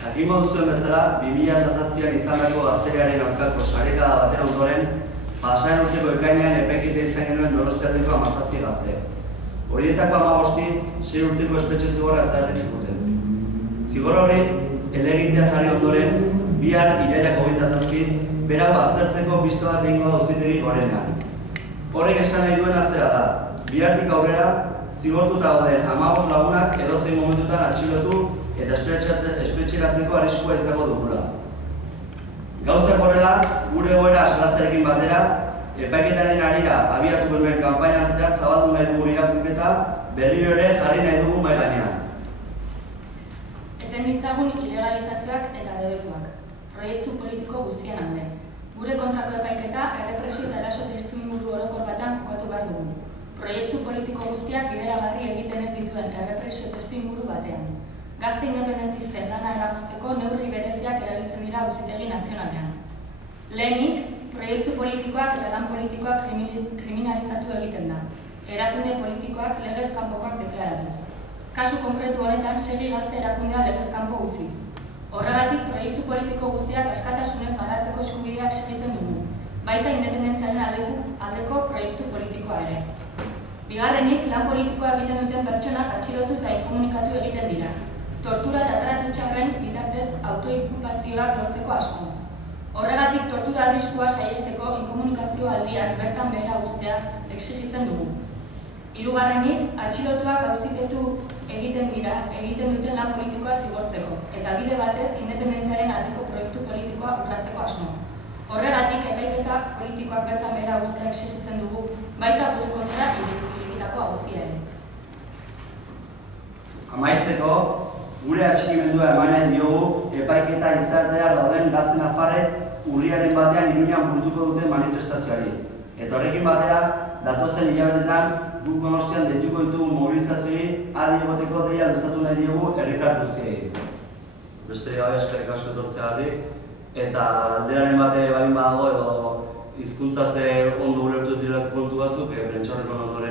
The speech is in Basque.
Jakingo duzuen bezala, 2007an izandako gazteriaren aurkako sarekada baten ondoren, pasaden urteko ekainean epaiketa izan genuen Donostialdeko 17 gazte. Horietako 15 6 urteko espetxe zigorra ezarri ziguten. Zigor hori helegitea jarri ondoren, bihar irailak 27 berau aztertzeko bista bat egingo da Auzitegi Gorenean. Horrek esan nahi duena zera da, bihartik aurrera, zigortuta dauden 15 lagunak edozein momentutan atxilotu eta espetxeratzeko arriskua izango dugula. Gauzak horrela, gure egoera salatzearekin batera, epaiketaren harira abiatu genuen kanpainan zehar zabaldu nahi dugu irakurketa, berriro ere jarri nahi dugu mahai gainean. Eten ditzagun ilegalizazioak eta debekuak, proiektu politiko guztien alde. Gure kontrako epaiketa errepresio eta eraso testuinguru orokor batean kokatu behar dugu. Proiektu politiko guztiak bideragarri egiten ez dituen errepresio testuinguru batean. Gazte independentisten lana erakusteko neurri bereziak erabiltzen dira Auzitegi Nazionalean. Lehenik, proiektu politikoak eta lan politikoak kriminalizatu egiten da. Erakunde politikoak legez kanpokoak deklaratu. Kasu konkretu honetan, segi gazte erakundea legez kanpo utziz. Horregatik, proiektu politiko guztiak askatasunez garatzeko eskubideak segitzen dugu, baita independentziaren aldeko proiektu politikoa ere. Bigarrenik, lan politikoa egiten duten pertsonak atxilotu eta inkomunikatu egiten dira. Tortura eta tratu txarren bitartez autoinkulpazioak lortzeko asmoz. Horregatik, tortura arriskua saihesteko inkomunikazio aldiak bertan behera uztea exigitzen dugu. Hirugarrenik, atxilotuak auzipetu egiten duten lan politikoa zigortzeko, eta bide batez independentziaren aldeko proiektu politikoa urratzeko asmo. Horregatik, epaiketa politikoak bertan behera uztea exigitzen dugu, baita gure kontra irekitako auzia ere. Amaitzeko, gure atxikimendua eman nahi diogu epaiketa izatea dauden gazte nafarrek urriaren batean Iruñan burutuko duten manifestazioari. Eta horrekin batera, datozen hilabetetan guk Donostian deituko ditugun mobilizazioei adi egoteko deia luzatu nahi diogu herritar guztiei. Beste gabe eskerrik asko etortzeagatik, eta galderaren bate balin badago edo hizkuntza ze ondo ulertu ez direlako kontu batzuk, prentsaurrekoen ondoren